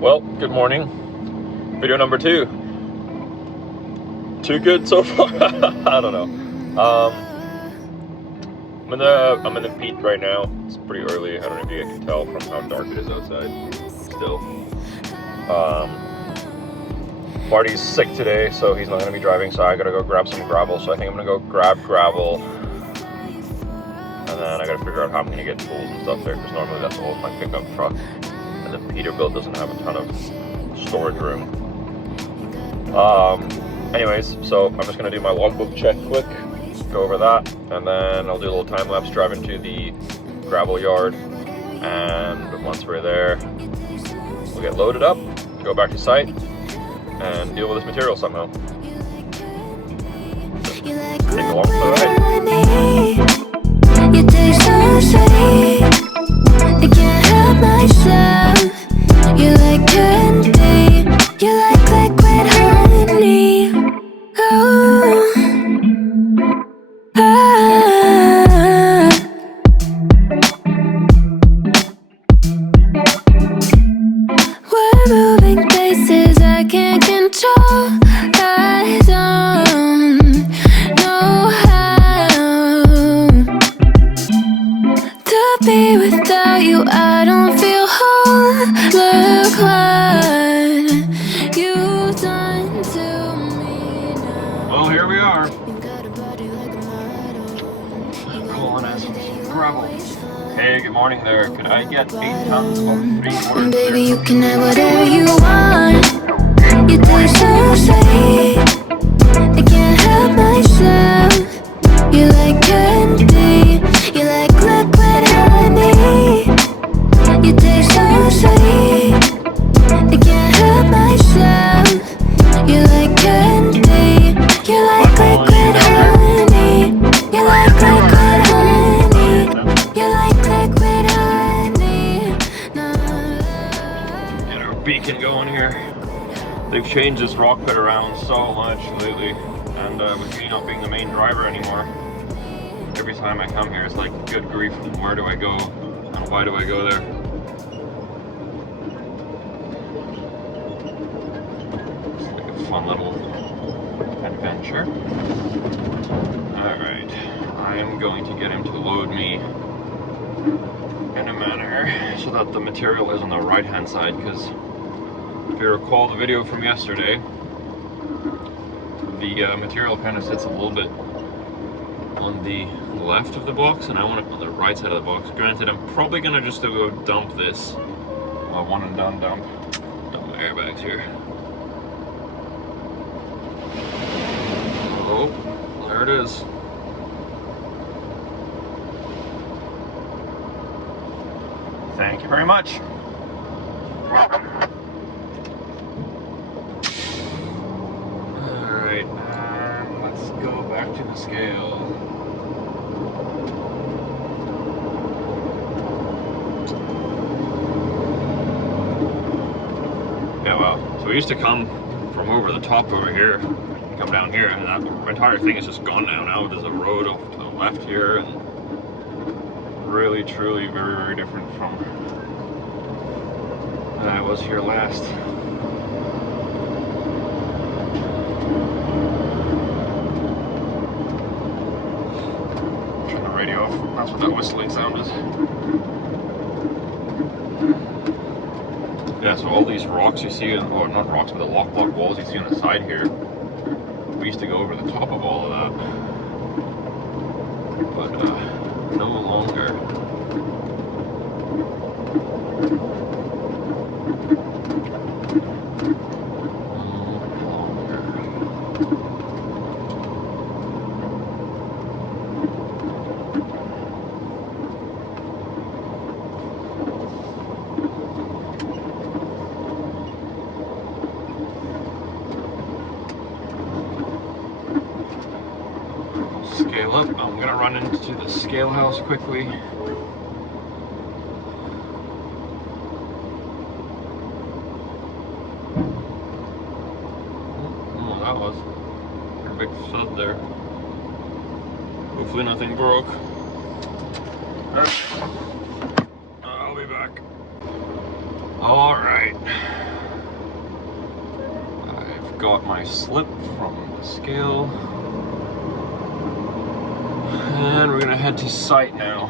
Well, good morning. Video number 2. Too good so far? I don't know. I'm in the peak right now. It's pretty early. I don't know if you guys can tell from how dark it is outside still. Marty's sick today, so he's not going to be driving, so I gotta go grab some gravel. So I think I'm gonna go grab gravel, and then I gotta figure out how I'm gonna get tools and stuff there, because normally that's all my pickup truck, and the Peterbilt doesn't have a ton of storage room. Anyways, so I'm just gonna do my logbook check quick, go over that, and then I'll do a little time lapse driving to the gravel yard, and once we're there, we'll get loaded up, go back to site, and deal with this material somehow. Just take along for the ride. You taste so sweet, I can't help myself. You like candy, you like liquid honey. Oh, we're moving places I can't control. I don't know how to be without you. I don't feel whole. Look what you've done to me now. Well, here we are. You got a body like a model. Pulling in some gravel. Hey, good morning there. Could I get 8 tons of 3/4? And baby, you can have whatever you want. You taste so sweet, I can't help myself. You like candy, you like liquid honey. You taste so sweet, I can't help myself. You like candy, you like liquid honey. You like liquid honey. You like liquid honey. No. Get our beacon going here. They've changed this rock pit around so much lately, and with me not being the main driver anymore, every time I come here it's like, good grief, where do I go and why do I go there? It's like a fun little adventure. Alright, I am going to get him to load me in a manner so that the material is on the right hand side, because if you recall the video from yesterday, the material kind of sits a little bit on the left of the box, and I want it on the right side of the box. Granted, I'm probably gonna just go dump this. One and done dump. Dump my airbags here. Oh, there it is. Thank you very much. Alright, let's go back to the scale. Yeah, wow. So we used to come from over the top over here, come down here, and that entire thing is just gone now. Now there's a road off to the left here, and really, truly, very, very different from when I was here last. Turn the radio off. That's what that whistling sound is. Yeah, so all these rocks you see, or not rocks, but the lock block walls you see on the side here, we used to go over the top of all of that, but no longer. Scale up. I'm gonna run into the scale house quickly. Oh, that was a big thud there. Hopefully nothing broke. Alright. I'll be back. Alright. got my slip from the scale. And we're gonna head to site now.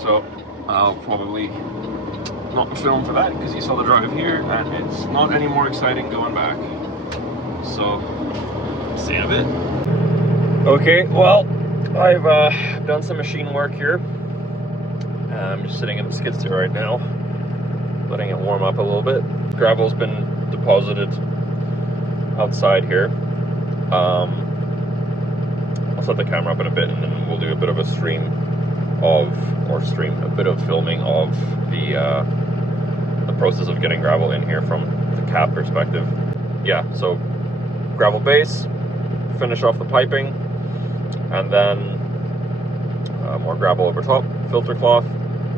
So I'll probably not film for that because you saw the drive here and it's not any more exciting going back. So, see you in a bit. Okay, well, I've done some machine work here. I'm just sitting in the skid steer right now, letting it warm up a little bit. Gravel's been deposited outside here. I'll set the camera up in a bit and then we'll do a bit of a a bit of filming of the process of getting gravel in here from the cap perspective. Yeah, so gravel base, finish off the piping, and then more gravel over top, filter cloth,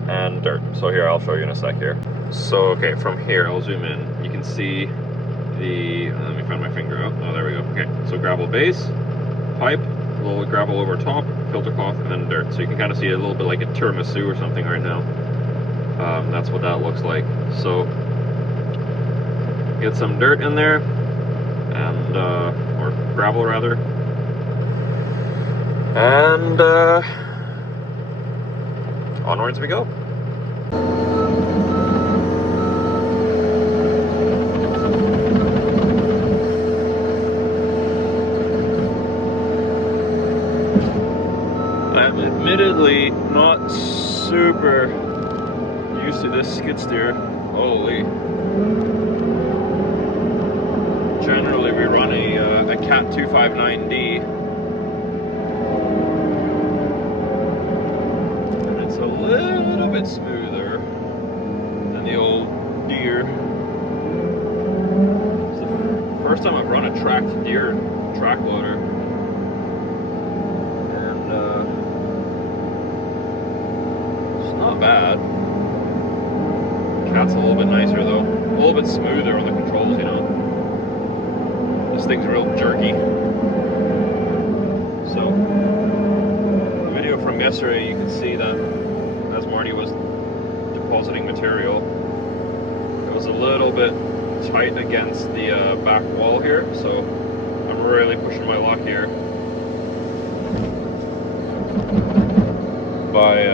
and dirt. So here, I'll show you in a sec here. So, okay, from here, I'll zoom in. You can see the, let me find my finger out. Oh, there we go. Okay, so gravel base, pipe, a little gravel over top, filter cloth, and then dirt. So you can kind of see a little bit like a tiramisu or something right now. That's what that looks like. So get some dirt in there, and or gravel rather, and onwards we go. I'm admittedly not super used to this skid steer. Holy. Generally we run a Cat 259D. And it's a little bit smoother than the old Deere. It's the first time I've run a tracked Deere track loader. And it's not bad. Cat's a little bit nicer though. A little bit smoother on the controls, you know. This thing's real jerky. So, the video from yesterday, you can see that as Marty was depositing material, it was a little bit tight against the back wall here, so I'm really pushing my luck here by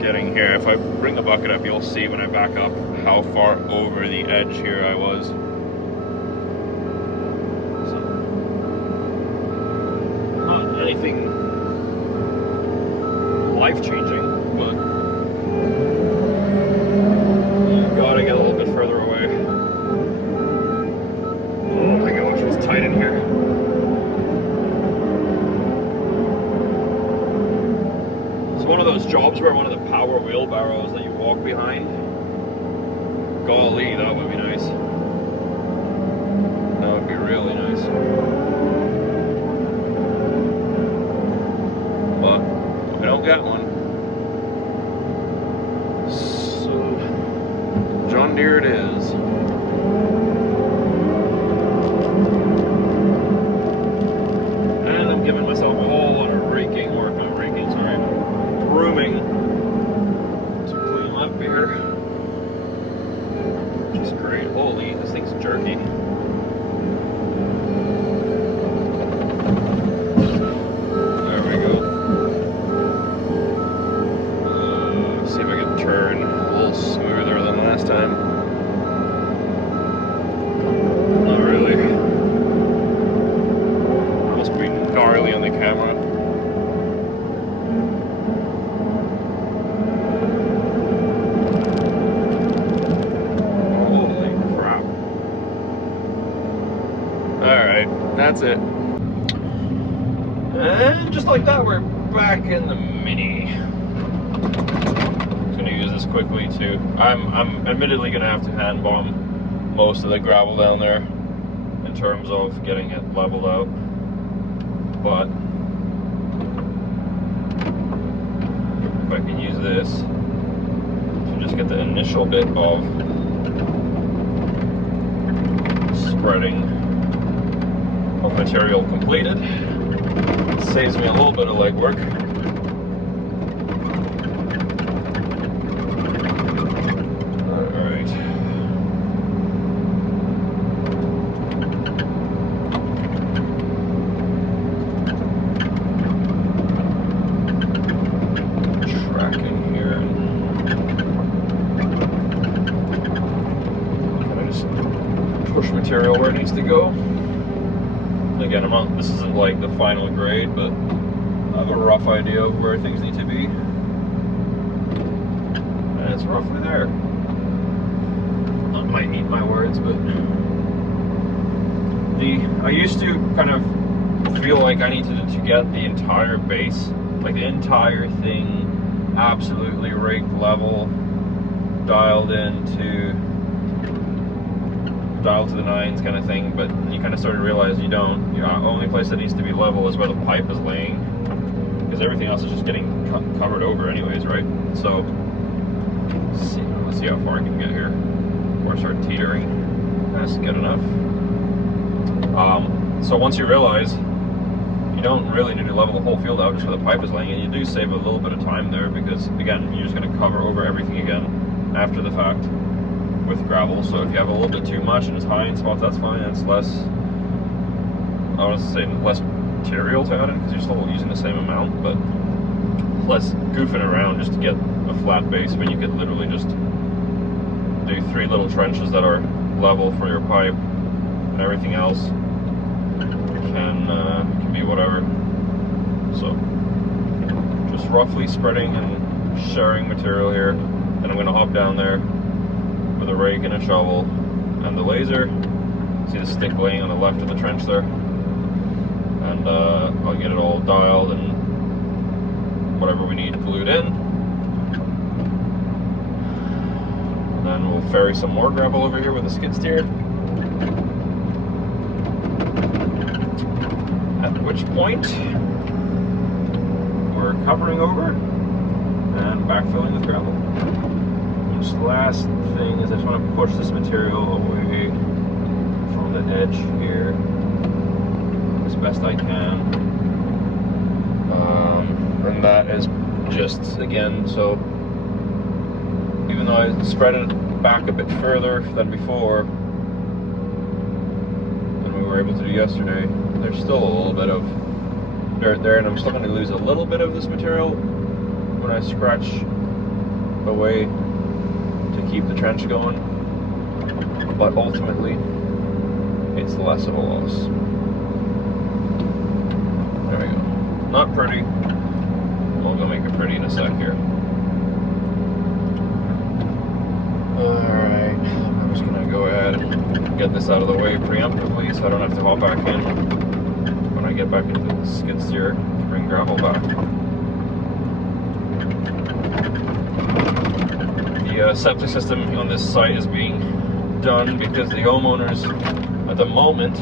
getting here. If I bring the bucket up, you'll see when I back up how far over the edge here I was. So, not anything life-changing, but you gotta get a little bit further away. Oh my gosh, it's tight in here. One of those jobs where one of the power wheelbarrows that you walk behind. Golly, that would be nice. That would be really nice. But I don't get one. So John Deere it is. And I'm giving myself a whole lot of raking work. Grooming to clean up here. Which is great. Holy, this thing's jerky. There we go. See if I can turn a little smoother than last time. Not really. Must be gnarly on the camera. That's it. And just like that, we're back in the Mini. I'm gonna use this quickly too. I'm admittedly gonna have to hand bomb most of the gravel down there in terms of getting it leveled out. But if I can use this to just get the initial bit of spreading of material completed. It saves me a little bit of legwork. Alright. push material where it needs to go. Again, this isn't like the final grade, but I have a rough idea of where things need to be. And it's roughly there. That might eat my words, but I used to kind of feel like I needed to get the entire base, like the entire thing, absolutely raked level, dialed to the nines kind of thing, but you kind of started to realize you don't. The only place that needs to be level is where the pipe is laying, because everything else is just getting covered over anyways, right? So let's see how far I can get here before I start teetering. That's good enough. So once you realize you don't really need to level the whole field out just where the pipe is laying, and you do save a little bit of time there, because again, you're just going to cover over everything again after the fact with gravel. So if you have a little bit too much and it's high in spots, that's fine. It's less, I was saying, less material to add in, because you're still using the same amount, but less goofing around just to get a flat base. But you could literally just do 3 little trenches that are level for your pipe, and everything else can be whatever. So just roughly spreading and sharing material here. And I'm going to hop down there with a rake and a shovel and the laser. See the stick laying on the left of the trench there, and I'll get it all dialed and whatever we need glued in. And then we'll ferry some more gravel over here with a skid steer, at which point we're covering over and backfilling with gravel. Just the last thing is I just want to push this material away from the edge here as best I can. And that is just, again, so even though I spread it back a bit further than before, than we were able to do yesterday, there's still a little bit of dirt there, and I'm still going to lose a little bit of this material when I scratch away to keep the trench going, but ultimately it's less of a loss. There we go. Not pretty. We'll go make it pretty in a sec here. Alright, I'm just gonna go ahead and get this out of the way preemptively so I don't have to haul back in when I get back into the skid steer to bring gravel back. The septic system on this site is being done because the homeowners at the moment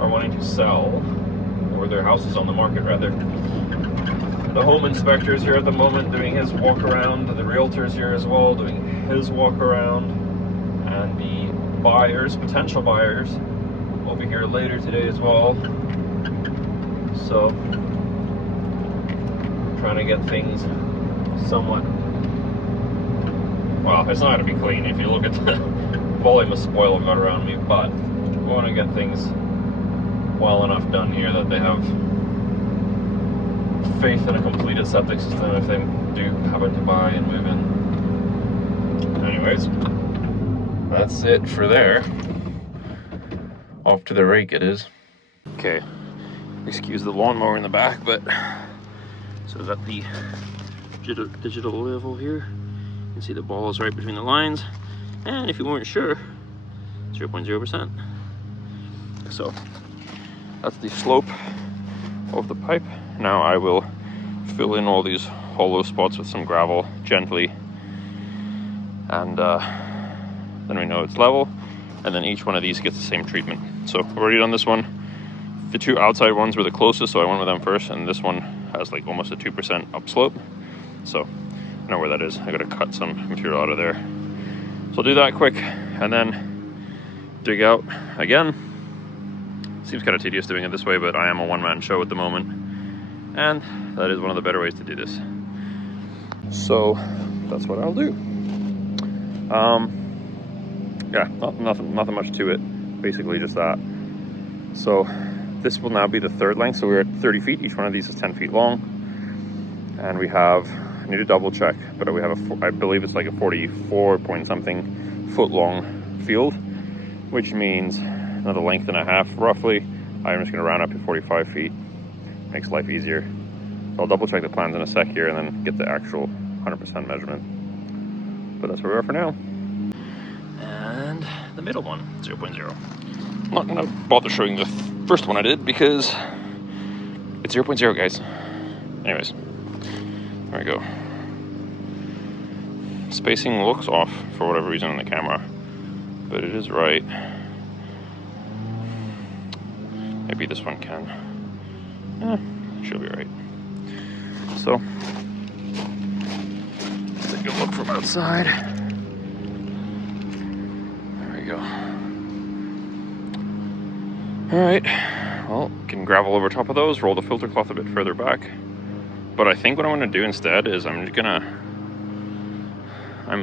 are wanting to sell, or their house is on the market rather. The home inspector is here at the moment doing his walk around, the realtor's here as well doing his walk around, and the buyers, potential buyers, will be here later today as well. So, trying to get things somewhat, well, it's not going to be clean if you look at the volume of spoil I've got around me, but we want to get things well enough done here that they have faith in a completed septic system if they do happen to buy and move in. Anyways, that's it for there. Off to the rake it is. Okay, excuse the lawnmower in the back, but so I've got the digital level here. You can see the ball is right between the lines, and if you weren't sure, 0.0%. So that's the slope of the pipe. Now I will fill in all these hollow spots with some gravel gently, and then we know it's level, and then each one of these gets the same treatment. So I've already done this one. The 2 outside ones were the closest, so I went with them first, and this one has like almost a 2% upslope, so I know where that is. I gotta cut some material out of there. So I'll do that quick and then dig out again. Seems kind of tedious doing it this way, but I am a one-man show at the moment, and that is one of the better ways to do this. So that's what I'll do. Yeah, nothing much to it. Basically just that. So this will now be the 3rd length. So we're at 30 feet. Each one of these is 10 feet long, and we have, I need to double check, but we have I believe it's like a 44 point something foot long field. which means another length and a half roughly. I'm just going to round up to 45 feet. Makes life easier. So I'll double check the plans in a sec here and then get the actual 100% measurement. But that's where we are for now. And the middle one, 0.0. I'm not going to bother showing the first one I did because it's 0.0, guys. Anyways, there we go. Spacing looks off for whatever reason on the camera, but it is right. Maybe this one can. Should be right. So, let's take a look from outside. There we go. Alright, well, can gravel over top of those, roll the filter cloth a bit further back. But I think what I'm going to do instead is I'm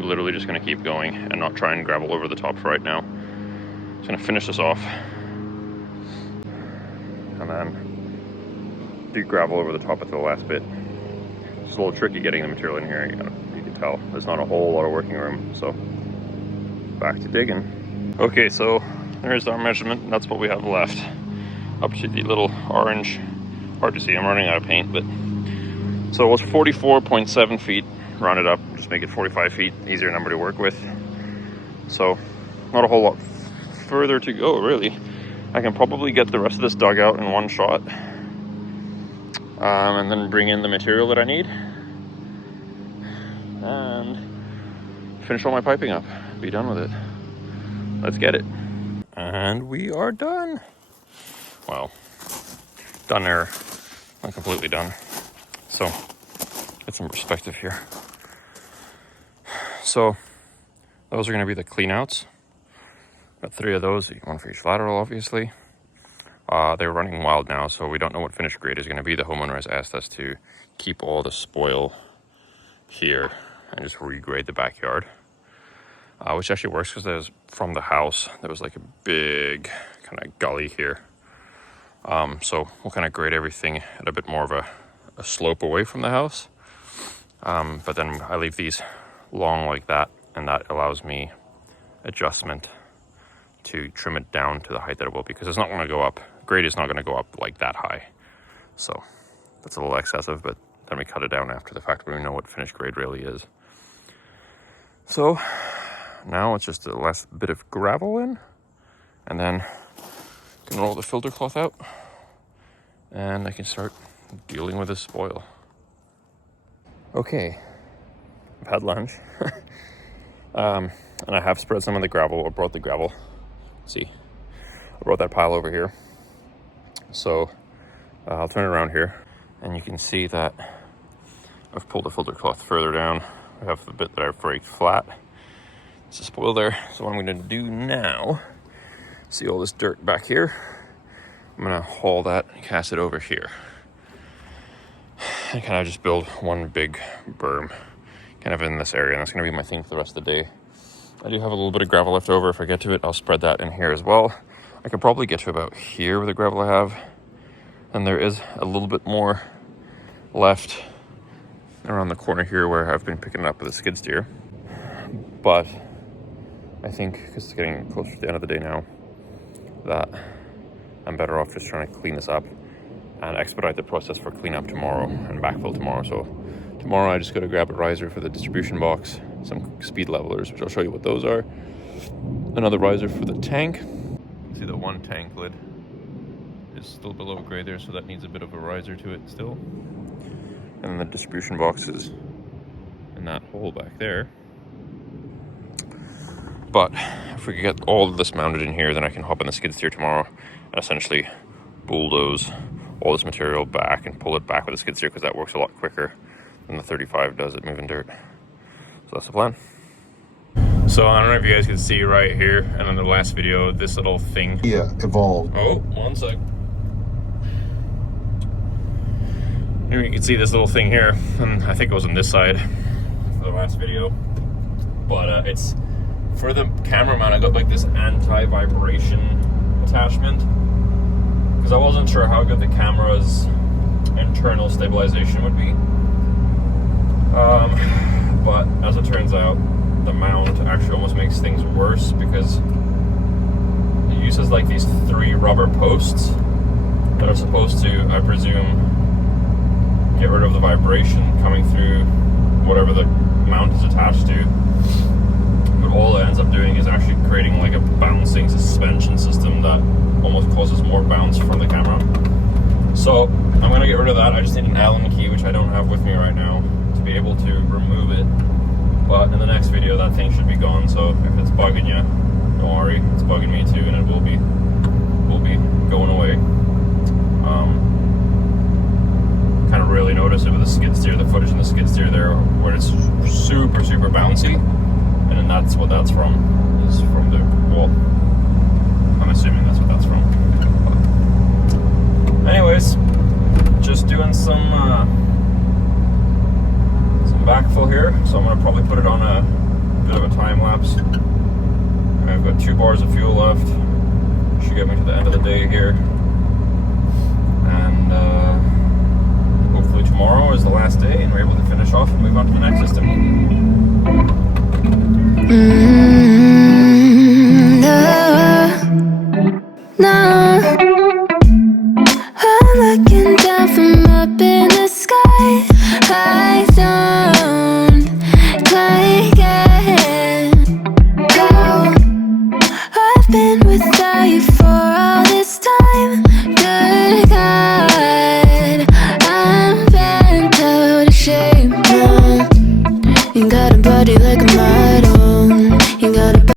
literally just going to keep going and not try and gravel over the top for right now. Just going to finish this off. And then do gravel over the top at the last bit. It's a little tricky getting the material in here, you can tell. There's not a whole lot of working room, so back to digging. Okay, so there's our measurement. That's what we have left. Up to the little orange, hard to see, I'm running out of paint, but so it was 44.7 feet, rounded up, just make it 45 feet, easier number to work with. So not a whole lot further to go, really. I can probably get the rest of this dug out in one shot, and then bring in the material that I need and finish all my piping up, be done with it. Let's get it. And we are done. Well, done there, not completely done. So, get some perspective here. So, those are going to be the clean outs. Got 3 of those, one for each lateral, obviously. They're running wild now, so we don't know what finish grade is going to be. The homeowner has asked us to keep all the spoil here and just regrade the backyard. Which actually works because there's, from the house, there was like a big kind of gully here. So we'll kind of grade everything at a bit more of a slope away from the house. But then I leave these long like that, and that allows me adjustment to trim it down to the height that it will, because it's not going to go up. Grade is not going to go up like that high. So that's a little excessive, but then we cut it down after the fact when we know what finished grade really is. So now it's just a last bit of gravel in, and then I can roll the filter cloth out, and I can start dealing with this spoil. Okay, I've had lunch, and I have spread some of the gravel, or brought the gravel. See, I brought that pile over here. So I'll turn it around here, and you can see that I've pulled the filter cloth further down. I have the bit that I've raked flat. It's a spoil there. So what I'm going to do now, see all this dirt back here, I'm going to haul that and cast it over here. And kind of just build one big berm kind of in this area, and that's going to be my thing for the rest of the day. I do have a little bit of gravel left over. If I get to it, I'll spread that in here as well. I could probably get to about here with the gravel I have, and there is a little bit more left around the corner here where I've been picking it up with a skid steer. But I think, because it's getting closer to the end of the day now, that I'm better off just trying to clean this up and expedite the process for cleanup tomorrow and backfill tomorrow. So tomorrow I just got to grab a riser for the distribution box, some speed levelers, which I'll show you what those are, another riser for the tank. See, the one tank lid is still below grade there, so that needs a bit of a riser to it still. And then the distribution box is in that hole back there. But if we could get all of this mounted in here, then I can hop in the skid steer tomorrow and essentially bulldoze all this material back and pull it back with a skid steer, because that works a lot quicker than the 35 does at moving dirt. So that's the plan. So I don't know if you guys can see right here, and in the last video, this little thing evolved. Oh, one sec. Here you can see this little thing here, and I think it was on this side for the last video. But it's for the camera mount. I got like this anti-vibration attachment, because I wasn't sure how good the camera's internal stabilization would be. But as it turns out, the mount actually almost makes things worse, because rubber posts that are supposed to, I presume, get rid of the vibration coming through whatever the mount is attached to. But all it ends up doing is actually creating like a bouncing suspension system that almost causes more bounce from the camera. So I'm gonna get rid of that. I just need an Allen key, which I don't have with me right now, to be able to remove it. But in the next video, that thing should be gone. So if it's bugging you, don't worry, it's bugging me too, and it will be going away. Kind of really notice it with the skid steer, the footage in the skid steer there, where it's super bouncy, and then that's what that's from. Is from the, well, I'm assuming that's what that's from. Anyways, just doing some backfill here, so I'm gonna probably put it on a bit of a time lapse. I've got 2 bars of fuel left. Should get me to the end of the day here, and hopefully tomorrow is the last day and we're able to finish off and move on to the next system.